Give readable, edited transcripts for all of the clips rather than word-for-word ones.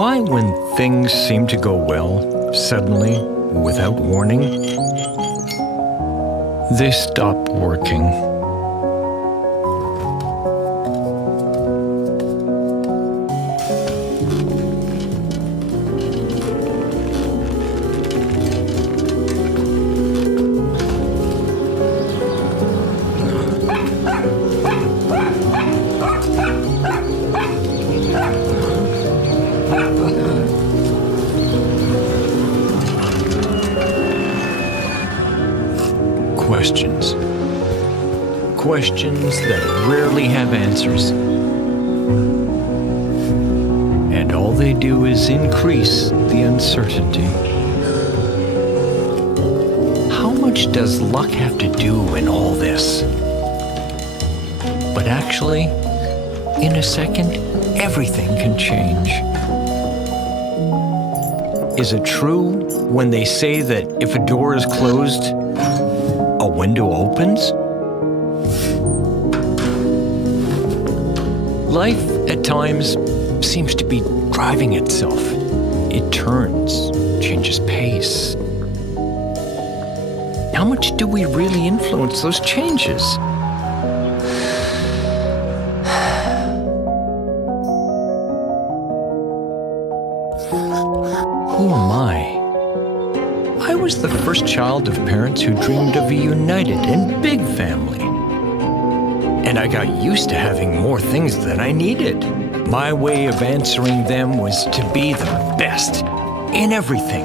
Why, when things seem to go well, suddenly, without warning, they stop working? Questions. Questions that rarely have answers. And all they do is increase the uncertainty. How much does luck have to do in all this? But actually, in a second, everything can change. Is it true when they say that if a door is closed, a window opens? Life, at times, seems to be driving itself. It turns, changes pace. How much do we really influence those changes? Who am I? I was the first child of parents who dreamed of a united and big family. And I got used to having more things than I needed. My way of answering them was to be the best in everything.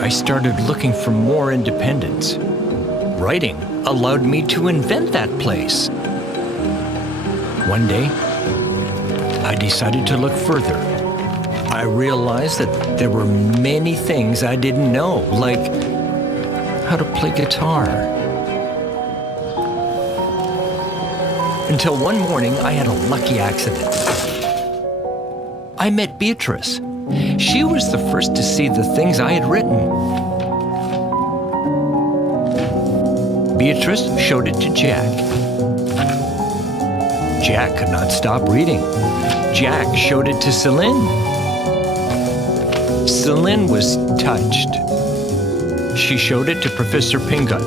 I started looking for more independence. Writing allowed me to invent that place. One day, I decided to look further. I realized that there were many things I didn't know, like how to play guitar. Until one morning, I had a lucky accident. I met Beatrice. She was the first to see the things I had written. Beatrice showed it to Jack. Jack could not stop reading. Jack showed it to Celine. Celine was touched. She showed it to Professor Pingot.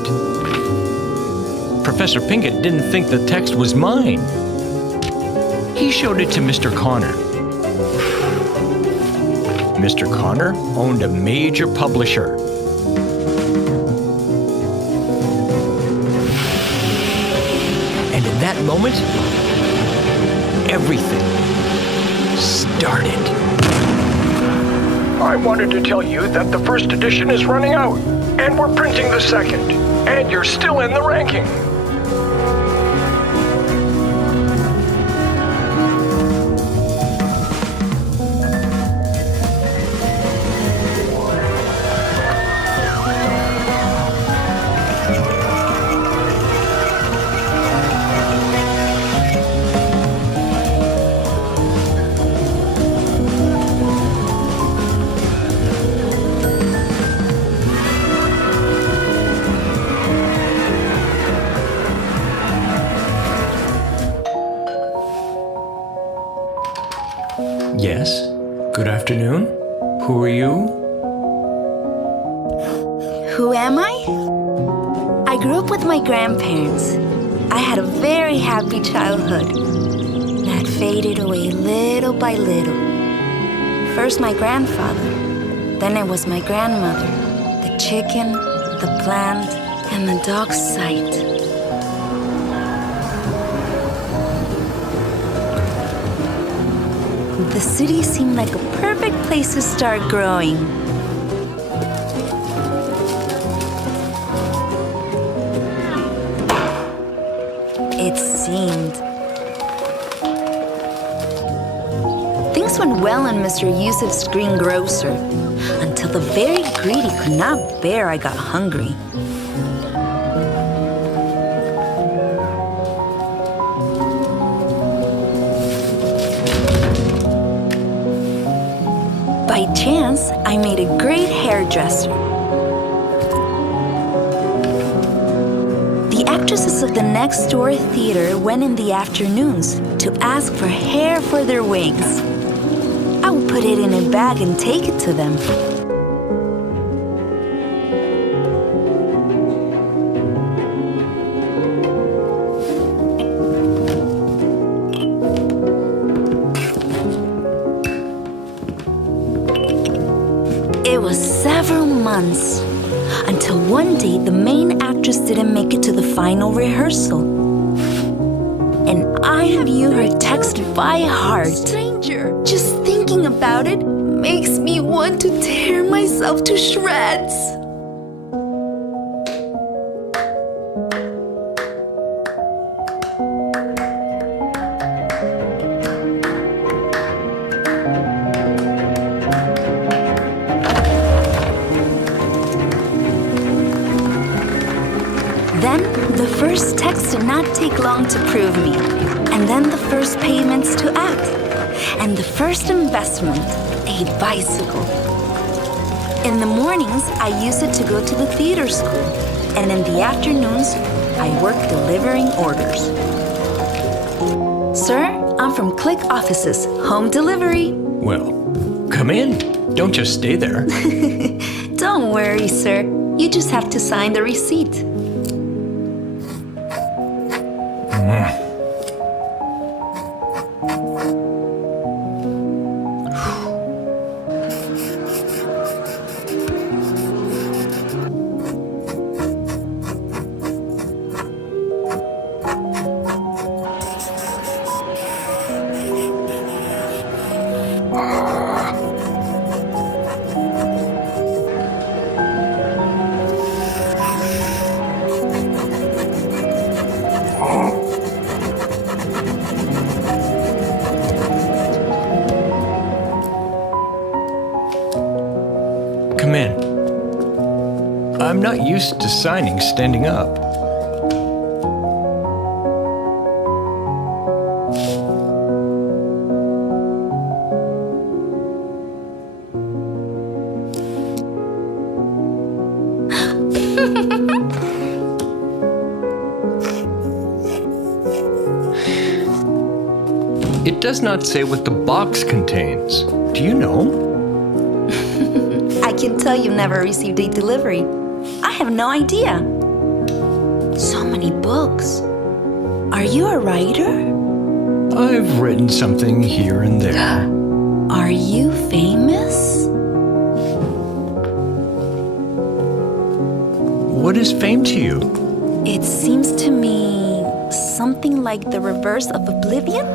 Professor Pingot didn't think the text was mine. He showed it to Mr. Connor. Mr. Connor owned a major publisher. And in that moment, everything started. I wanted to tell you that the first edition is running out, and we're printing the second, and you're still in the ranking. Yes? Good afternoon? Who are you? Who am I? I grew up with my grandparents. I had a very happy childhood that faded away little by little. First my grandfather, then it was my grandmother, the chicken, the plant, and the dog's sight. The city seemed like a perfect place to start growing. It seemed. Things went well in Mr. Yusuf's greengrocer until the very greedy could not bear I got hungry. By chance, I made a great hairdresser. The actresses of the next door theater went in the afternoons to ask for hair for their wigs. I put it in a bag and take it to them. It was several months until one day the main actress didn't make it to the final rehearsal. And I knew her text by heart. Stranger. Just thinking about it makes me want to tear myself to shreds. Then, the first text did not take long to prove me. And then the first payments to act. And the first investment, a bicycle. In the mornings, I used it to go to the theater school. And in the afternoons, I worked delivering orders. Sir, I'm from Click Offices, home delivery. Well, come in. Don't just stay there. Don't worry, sir. You just have to sign the receipt. Come in. I'm not used to signing standing up. It does not say what the box contains. Do you know? I can tell you never received a delivery. I have no idea. So many books. Are you a writer? I've written something here and there. Are you famous? What is fame to you? It seems to me something like the reverse of oblivion.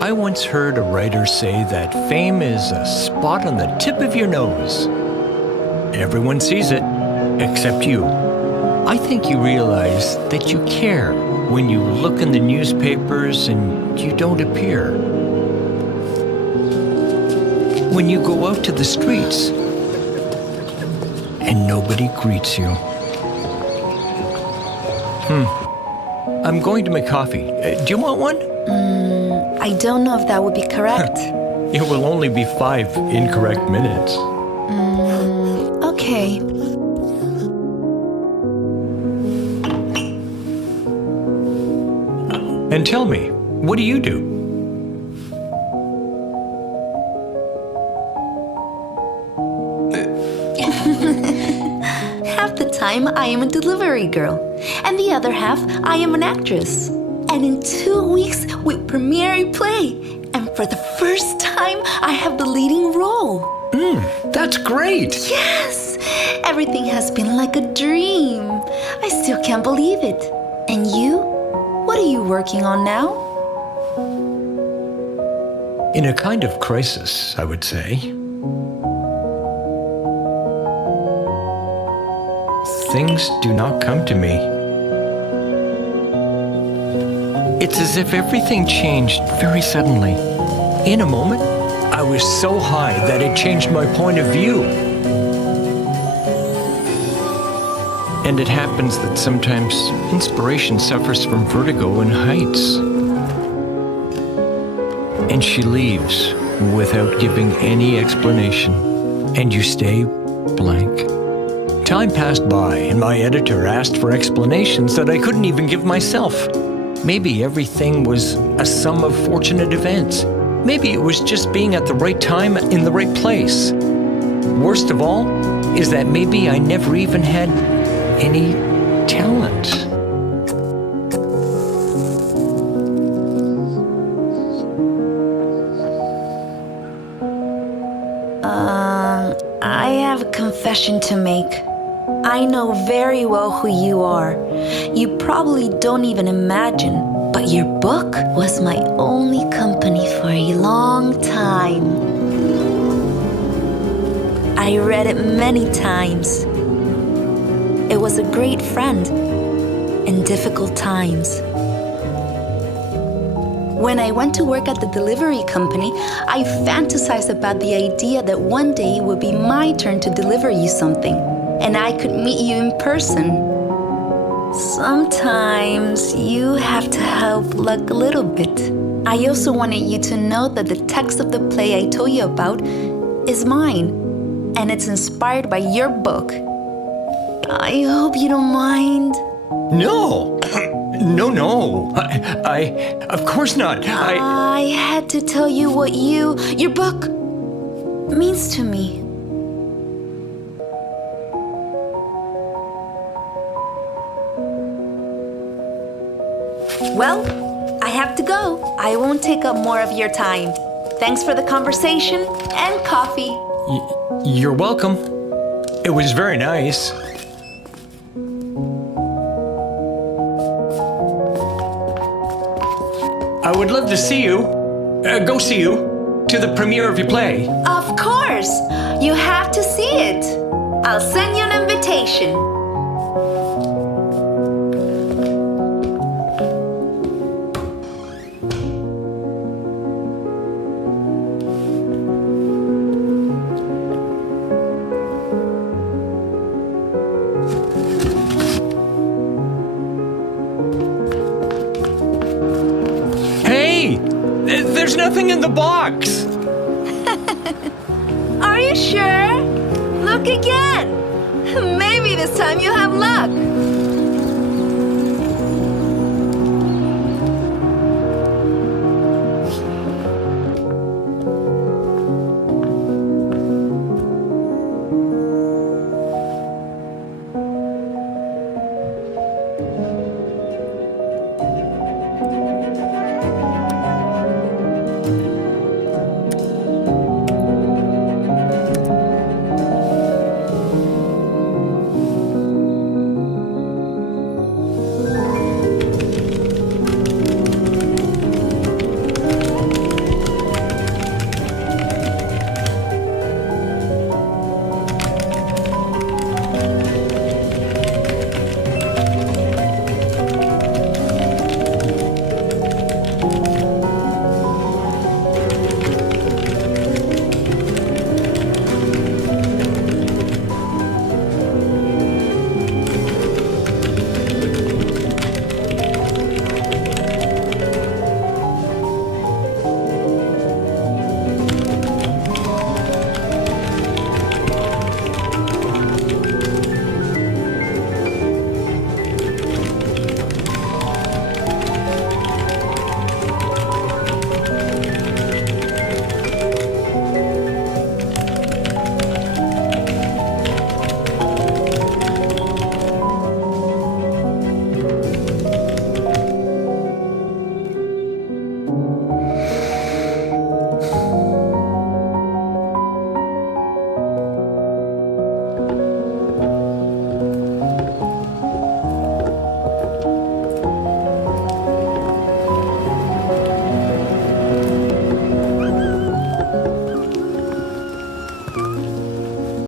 I once heard a writer say that fame is a spot on the tip of your nose. Everyone sees it, except you. I think you realize that you care when you look in the newspapers and you don't appear. When you go out to the streets and nobody greets you. I'm going to make coffee. Do you want one? I don't know if that would be correct. It will only be 5 incorrect minutes. Okay. And tell me, what do you do? Half the time, I am a delivery girl. And the other half, I am an actress. And in 2 weeks, we premiere a play. And for the first time, I have the leading role. That's great! Yes! Everything has been like a dream. I still can't believe it. And you? What are you working on now? In a kind of crisis, I would say. Things do not come to me. It's as if everything changed very suddenly. In a moment, I was so high that it changed my point of view. And it happens that sometimes inspiration suffers from vertigo in heights. And she leaves without giving any explanation. And you stay blank. Time passed by, and my editor asked for explanations that I couldn't even give myself. Maybe everything was a sum of fortunate events. Maybe it was just being at the right time in the right place. Worst of all is that maybe I never even had any talent. I have a confession to make. I know very well who you are. You probably don't even imagine, but your book was my only company for a long time. I read it many times. It was a great friend in difficult times. When I went to work at the delivery company, I fantasized about the idea that one day it would be my turn to deliver you something, and I could meet you in person. Sometimes you have to help luck a little bit. I also wanted you to know that the text of the play I told you about is mine, and it's inspired by your book. I hope you don't mind. No! No. Of course not. I had to tell you what your book means to me. Well, I have to go. I won't take up more of your time. Thanks for the conversation and coffee. You're welcome. It was very nice. I would love to see you. Go see you. To the premiere of your play. Of course. You have to see it. I'll send you an invitation. There's nothing in the box. Are you sure? Look again. Maybe this time you have luck.